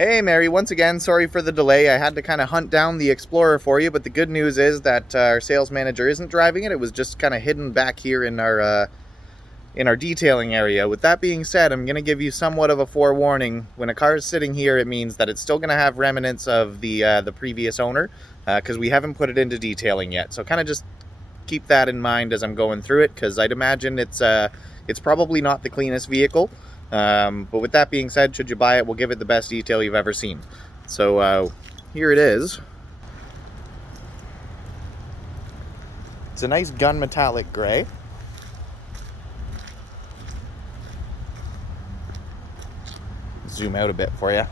Hey Mary, once again, sorry for the delay. I had to kind of hunt down the Explorer for you, but the good news is that our sales manager isn't driving it. It was just kind of hidden back here in our detailing area. With that being said, I'm going to give you somewhat of a forewarning. When a car is sitting here, it means that it's still going to have remnants of the previous owner, because we haven't put it into detailing yet. So kind of just keep that in mind as I'm going through it, because I'd imagine it's probably not the cleanest vehicle. But with that being said, should you buy it, we'll give it the best detail you've ever seen. So here it is. It's a nice gun metallic gray. Zoom out a bit for you.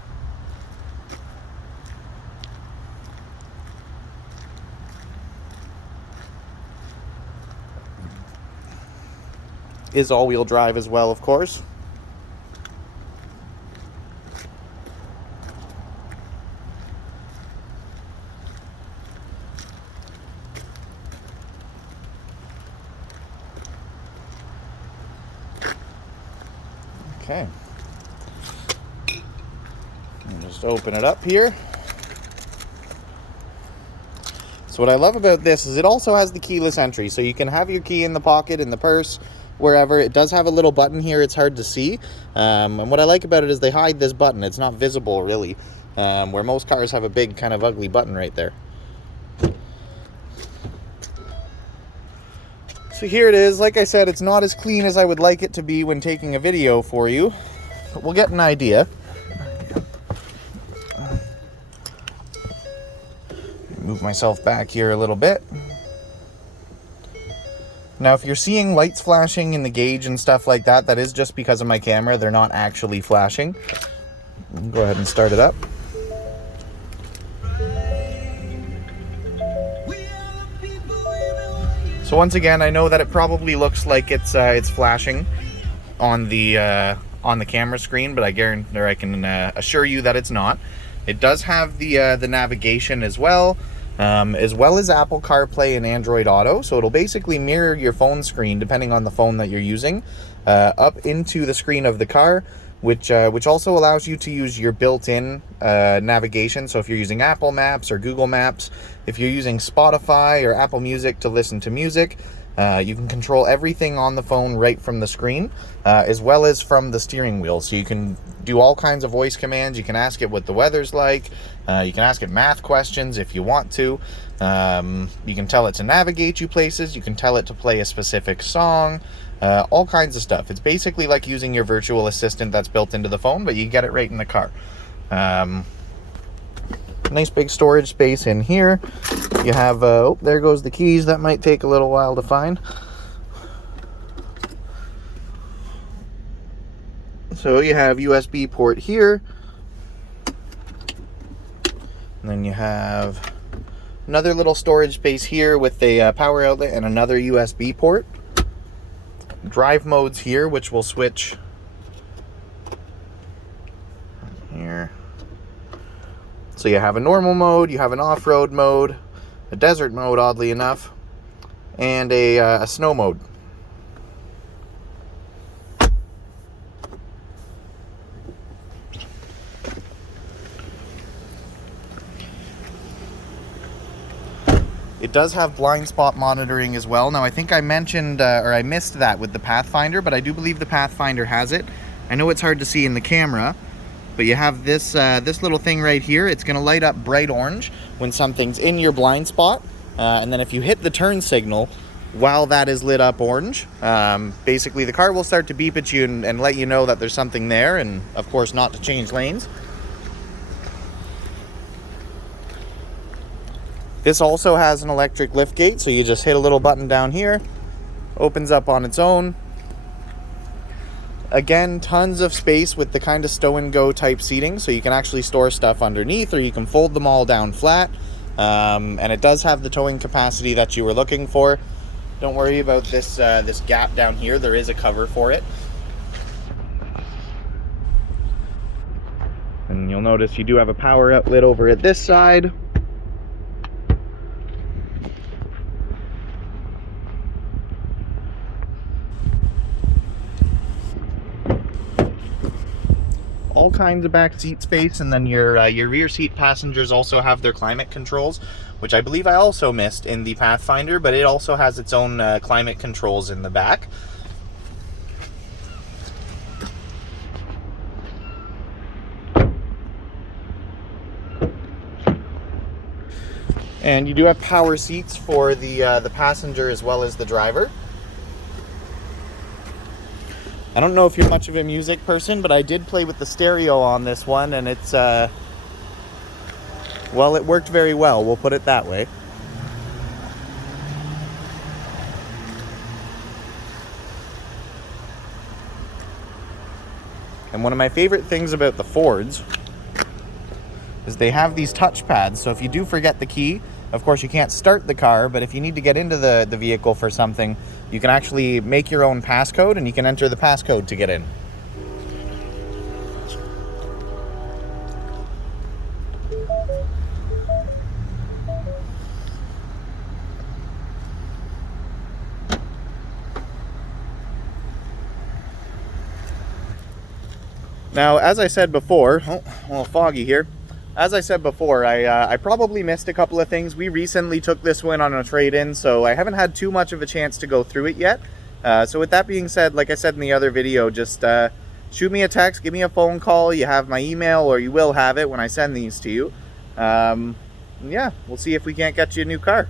Is all-wheel drive as well, of course. Okay. Just open it up here. So what I love about this is it also has the keyless entry, so you can have your key in the pocket, in the purse, wherever. It does have a little button here. It's hard to see, and what I like about it is they hide this button. It's not visible really, where most cars have a big kind of ugly button right there. So here it is. Like I said, it's not as clean as I would like it to be when taking a video for you, but we'll get an idea. Move myself back here a little bit. Now, if you're seeing lights flashing in the gauge and stuff like that, that is just because of my camera. They're not actually flashing. Go ahead and start it up. So once again, I know that it probably looks like it's flashing on the camera screen, but I guarantee, or I can assure you that it's not. It does have the navigation as well as Apple CarPlay and Android Auto. So it'll basically mirror your phone screen, depending on the phone that you're using, up into the screen of the car, which also allows you to use your built-in navigation. So if you're using Apple Maps or Google Maps, if you're using Spotify or Apple Music to listen to music, you can control everything on the phone right from the screen, as well as from the steering wheel. So you can do all kinds of voice commands. You can ask it what the weather's like. You can ask it math questions if you want to. You can tell it to navigate you places. You can tell it to play a specific song. All kinds of stuff. It's basically like using your virtual assistant that's built into the phone, but you get it right in the car. Nice big storage space in here. You have, oh, there goes the keys. That might take a little while to find. So you have USB port here. And then you have another little storage space here with a power outlet and another USB port. Drive modes here, which will switch here. So you have a normal mode, you have an off-road mode, a desert mode, oddly enough, and a snow mode. It does have blind spot monitoring as well. Now, I think I mentioned, or I missed that with the Pathfinder, but I do believe the Pathfinder has it. I know it's hard to see in the camera, but you have this this little thing right here. It's going to light up bright orange when something's in your blind spot. And then if you hit the turn signal while that is lit up orange, basically the car will start to beep at you and let you know that there's something there, and of course not to change lanes. This also has an electric lift gate, so you just hit a little button down here, opens up on its own. Again, tons of space with the kind of stow and go type seating, so you can actually store stuff underneath, or you can fold them all down flat. And it does have the towing capacity that you were looking for. Don't worry about this this gap down here. There is a cover for it. And you'll notice you do have a power outlet over at this side. all kinds of back seat space, and then your rear seat passengers also have their climate controls, which I believe I also missed in the Pathfinder, but it also has its own climate controls in the back. And you do have power seats for the passenger as well as the driver. I don't know if you're much of a music person, but I did play with the stereo on this one, and it's, well, it worked very well, we'll put it that way. And one of my favorite things about the Fords is they have these touch pads, so if you do forget the key, of course you can't start the car, but if you need to get into the vehicle for something, you can actually make your own passcode and you can enter the passcode to get in. Now, as I said before, oh, a little foggy here. As I said before, I probably missed a couple of things. We recently took this one on a trade-in, so I haven't had too much of a chance to go through it yet. So with that being said, like I said in the other video, just shoot me a text, give me a phone call. You have my email, or you will have it when I send these to you. Yeah, we'll see if we can't get you a new car.